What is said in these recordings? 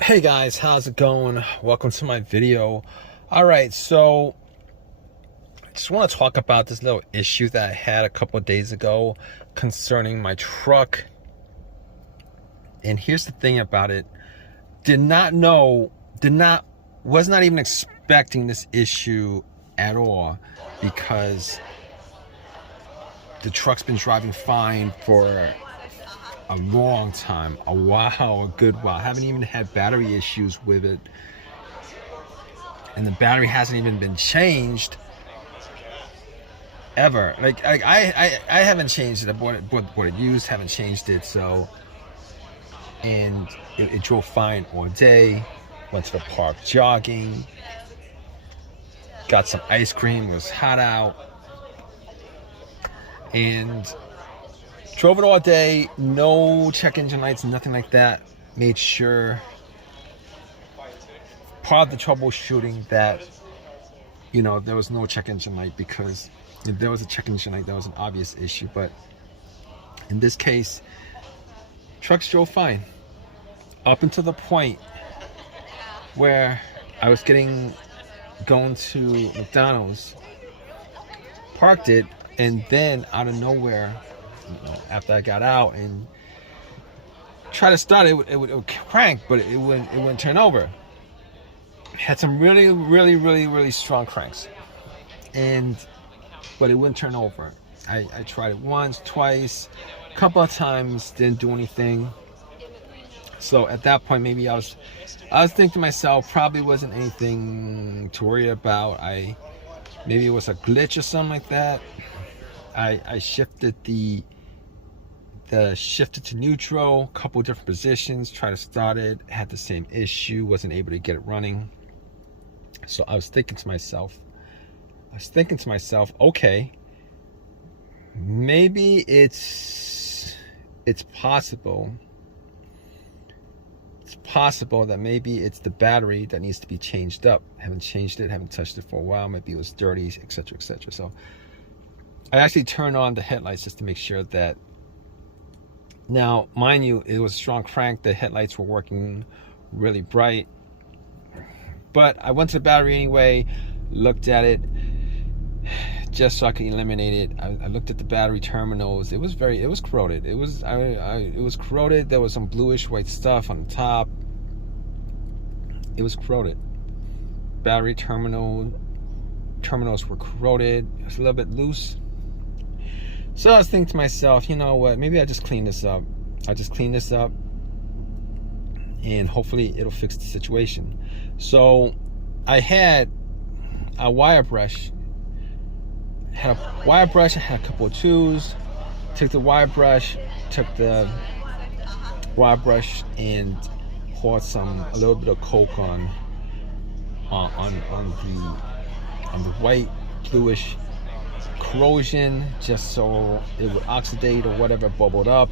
Hey guys, how's it going? Welcome to my video. Alright, so I just want to talk about this little issue that I had a couple of days ago concerning my truck. And here's the thing about it. Was not even expecting this issue at all, because the truck's been driving fine for a long time, a good while. I haven't even had battery issues with it, and the battery hasn't even been changed ever. I haven't changed it. I bought it used, haven't changed it. So, and it drove fine all day. Went to the park jogging, got some ice cream. It was hot out, and drove it all day. No check engine lights, nothing like that. Made sure, part of the troubleshooting, that there was no check engine light, because if there was a check engine light, that was an obvious issue. But in this case, trucks drove fine up until the point where I was going to McDonald's, parked it, and then out of nowhere, after I got out and tried to start it, it would crank, but it wouldn't turn over. Had some really strong cranks, but it wouldn't turn over. I tried it once, twice, a couple of times, didn't do anything. So at that point, maybe I was thinking to myself, probably wasn't anything to worry about. Maybe it was a glitch or something like that. I shifted shifted to neutral, a couple different positions, tried to start it, had the same issue, wasn't able to get it running. So I was thinking to myself, okay, maybe it's possible. It's possible that maybe it's the battery that needs to be changed up. Haven't changed it, haven't touched it for a while. Maybe it was dirty, etc., etc. So I actually turned on the headlights just to make sure that. Now, mind you, it was a strong crank. The headlights were working really bright. But I went to the battery anyway, looked at it, just so I could eliminate it. I looked at the battery terminals. It was corroded. It was corroded. There was some bluish white stuff on the top. It was corroded. Battery terminals were corroded. It was a little bit loose. So I was thinking to myself, you know what, maybe I just clean this up. And hopefully it'll fix the situation. So I had a wire brush. I had a couple of tools. Took the wire brush and poured a little bit of Coke on the white bluish corrosion, just so it would oxidate or whatever bubbled up,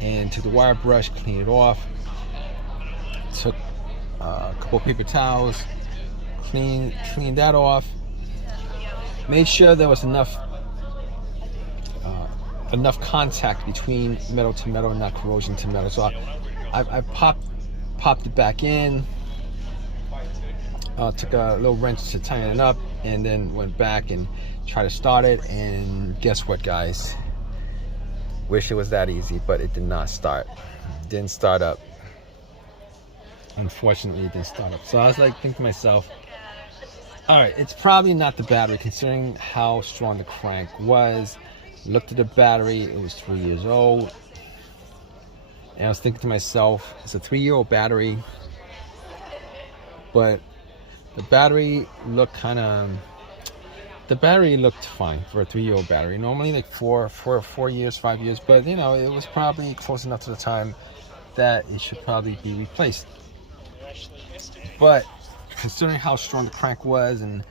and took the wire brush, cleaned it off, took a couple of paper towels, cleaned that off, made sure there was enough contact between metal to metal, not corrosion to metal. So I popped it back in, took a little wrench to tighten it up, and then went back and tried to start it. And guess what, guys? Wish it was that easy, but it did not start. Didn't start up. Unfortunately, it didn't start up. So I was thinking to myself, all right, it's probably not the battery, considering how strong the crank was. Looked at the battery, it was 3 years old. And I was thinking to myself, it's a 3-year-old battery, but the battery looked fine for a 3-year-old battery. Normally like 4 years, 5 years, but it was probably close enough to the time that it should probably be replaced. But considering how strong the crank was, and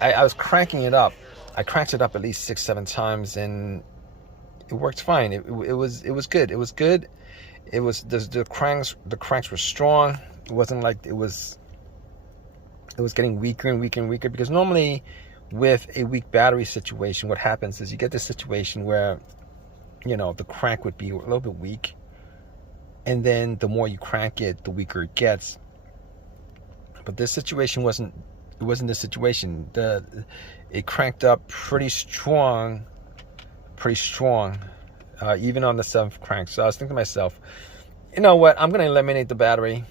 I was cranking it up. I cranked it up at least 6-7 times, and it worked fine. It was good. It was good. It was the cranks were strong. It wasn't like it was getting weaker and weaker, because normally with a weak battery situation, what happens is you get this situation where the crank would be a little bit weak, and then the more you crank it, the weaker it gets. But this situation wasn't the situation. It cranked up pretty strong, even on the 7th crank. So I was thinking to myself, you know what, I'm going to eliminate the battery.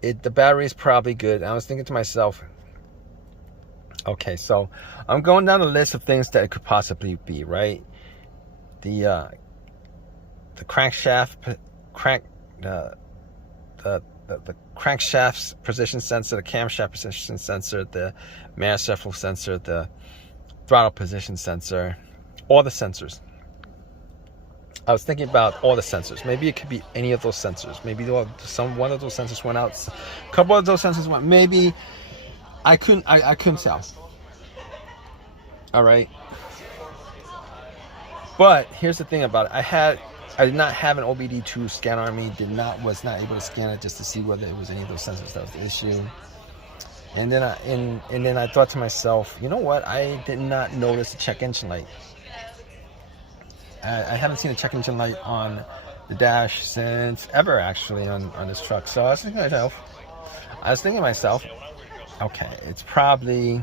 The battery is probably good. And I was thinking to myself, okay, so I'm going down the list of things that it could possibly be, right? The crankshaft, the crankshaft's position sensor, the camshaft position sensor, the manifold sensor, the throttle position sensor, all the sensors. I was thinking about all the sensors. Maybe it could be any of those sensors. Maybe one of those sensors went out. A couple of those sensors went. Maybe I couldn't tell. All right. But here's the thing about it. I did not have an OBD2 scanner on me. Was not able to scan it just to see whether it was any of those sensors that was the issue. And then I thought to myself, you know what? I did not notice a check engine light. I haven't seen a check engine light on the dash since ever, actually, on this truck. So I was thinking to myself, okay, it's probably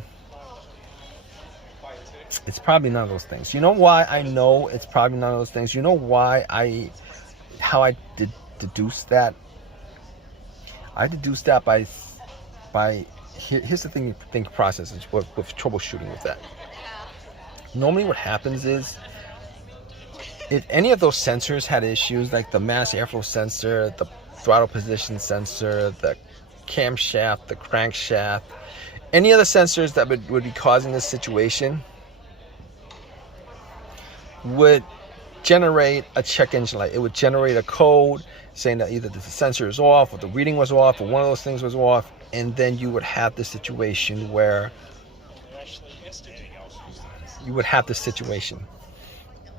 none of those things. You know why I know it's probably none of those things? You know why how I did deduce that? I deduced that by here's the think process with troubleshooting with that. Normally what happens is, if any of those sensors had issues, like the mass airflow sensor, the throttle position sensor, the camshaft, the crankshaft, any of the sensors that would be causing this situation would generate a check engine light. It would generate a code saying that either the sensor is off, or the reading was off, or one of those things was off, and then you would have this situation where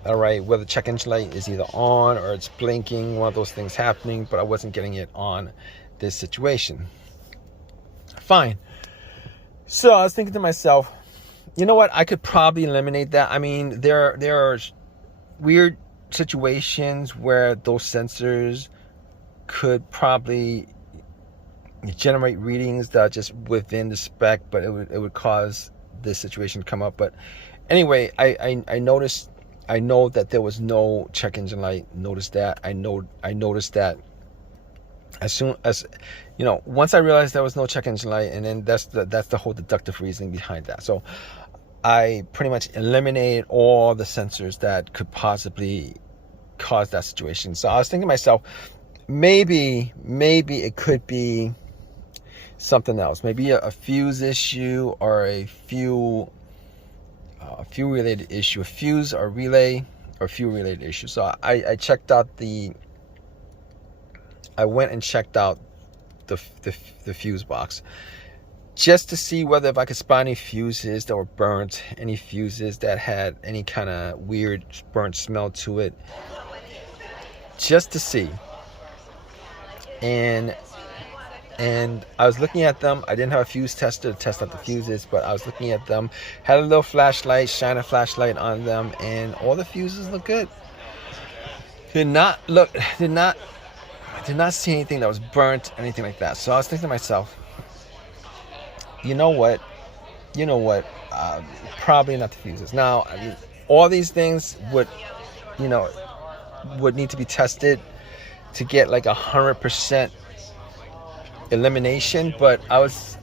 all right, where the check engine light is either on or it's blinking, one of those things happening, but I wasn't getting it on this situation. Fine. So I was thinking to myself, you know what, I could probably eliminate that. I mean, there are weird situations where those sensors could probably generate readings that are just within the spec, but it would cause this situation to come up. But anyway, I noticed. I know that there was no check engine light. Noticed that. I noticed that as soon as, once I realized there was no check engine light, and then that's the whole deductive reasoning behind that. So I pretty much eliminated all the sensors that could possibly cause that situation. So I was thinking to myself, maybe it could be something else. Maybe a fuse issue, or a fuel related issue, a fuse or relay or fuel related issue. So I went and checked out the fuse box just to see whether if I could spot any fuses that were burnt, any fuses that had any kind of weird burnt smell to it, just to see. And I was looking at them. I didn't have a fuse tester to test out the fuses, but I was looking at them, had a little flashlight, shine a flashlight on them, and all the fuses look good. Did not see anything that was burnt, anything like that. So I was thinking to myself, you know what, probably not the fuses. Now, I mean, all these things would need to be tested to get like 100% elimination, but I was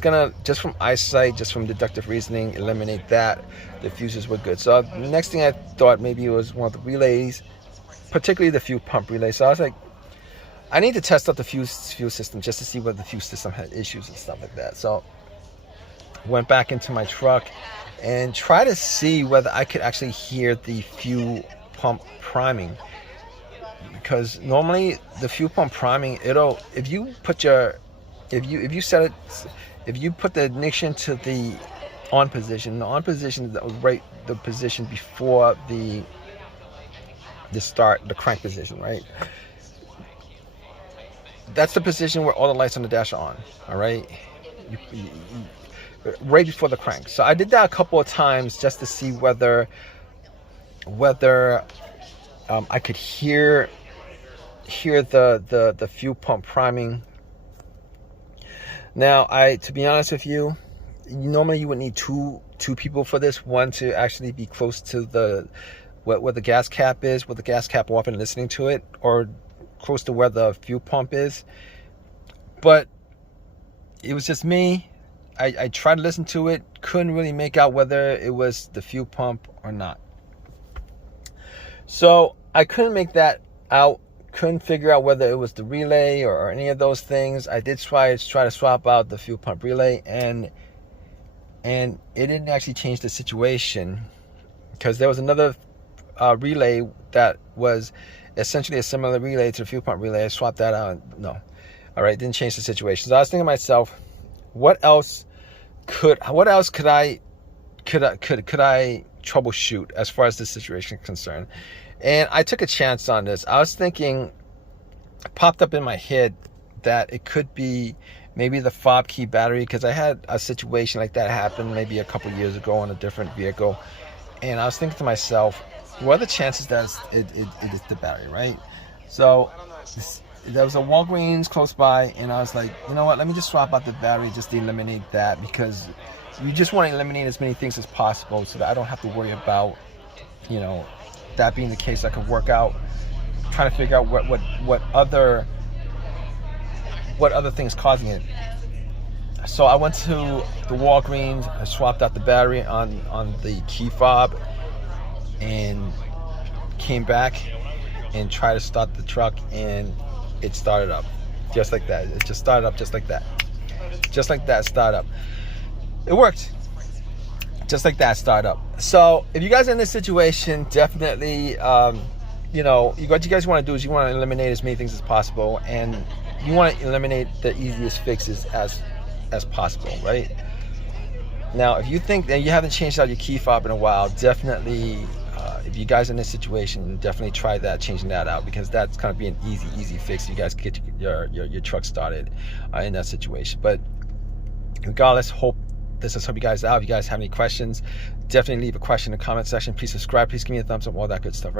gonna, just from eyesight, just from deductive reasoning, eliminate that. The fuses were good. So the next thing I thought maybe it was one of the relays, particularly the fuel pump relay. So I was like, I need to test out the fuel system just to see whether the fuel system had issues and stuff like that. So went back into my truck and tried to see whether I could actually hear the fuel pump priming. Because normally the fuel pump priming, if you put the ignition to the on position, that was right, the position before the crank position, right? That's the position where all the lights on the dash are on. All right, right before the crank. So I did that a couple of times just to see whether I could hear hear the fuel pump priming. Now, to be honest with you, normally you would need two people for this. One to actually be close to the where the gas cap is, with the gas cap off and listening to it, or close to where the fuel pump is. But it was just me. I tried to listen to it, couldn't really make out whether it was the fuel pump or not. So I couldn't make that out. Couldn't figure out whether it was the relay or any of those things. I did try to swap out the fuel pump relay, and it didn't actually change the situation, because there was another relay that was essentially a similar relay to the fuel pump relay. I swapped that out. No, all right, didn't change the situation. So I was thinking to myself, what else could I troubleshoot as far as this situation is concerned? And I took a chance on this. I was thinking, it popped up in my head that it could be maybe the fob key battery, because I had a situation like that happen maybe a couple years ago on a different vehicle. And I was thinking to myself, what are the chances that it is the battery, right? So there was a Walgreens close by, and I was like, you know what, let me just swap out the battery just to eliminate that, because you just want to eliminate as many things as possible so that I don't have to worry about, that being the case. I could work out, trying to figure out what other things causing it. So I went to the Walgreens, I swapped out the battery on the key fob, and came back and tried to start the truck, and it started up just like that. It just started up just like that. Just like that, start up. It worked. Just like that, start up. So if you guys are in this situation, definitely, what you guys want to do is you want to eliminate as many things as possible, and you want to eliminate the easiest fixes as possible, right? Now, if you think that you haven't changed out your key fob in a while, definitely, if you guys are in this situation, definitely try that, changing that out, because that's going to be an easy fix. You guys get your truck started in that situation. But regardless, this has helped you guys out. If you guys have any questions, definitely leave a question in the comment section. Please subscribe. Please give me a thumbs up. All that good stuff, right?